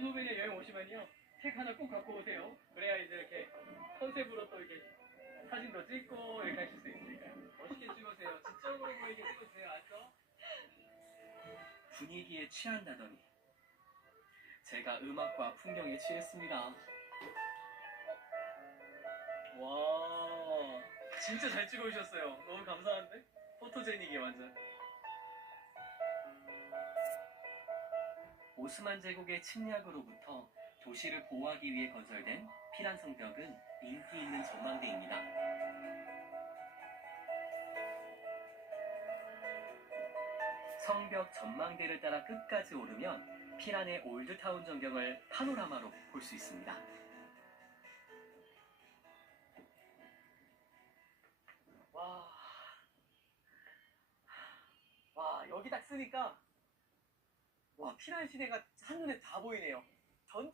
스노베니아 여행 오시면요 책 하나 꼭 갖고 오세요. 그래야 이제 이렇게 컨셉으로 또 이렇게 사진도 찍고 이렇게 하실 수 있으니까요. 멋있게 찍으세요. 지적으로 보이게 찍으세요. 알죠? 분위기에 취한다더니 제가 음악과 풍경에 취했습니다. 와 진짜 잘 찍어주셨어요. 너무 감사한데? 포토제닉이 완전. 오스만 제국의 침략으로부터 도시를 보호하기 위해 건설된 피란 성벽은 인기 있는 전망대입니다. 성벽 전망대를 따라 끝까지 오르면 피란의 올드타운 전경을 파노라마로 볼 수 있습니다. 와. 와, 여기 딱 쓰니까, 와, 피난 시대가 한눈에 다 보이네요. 전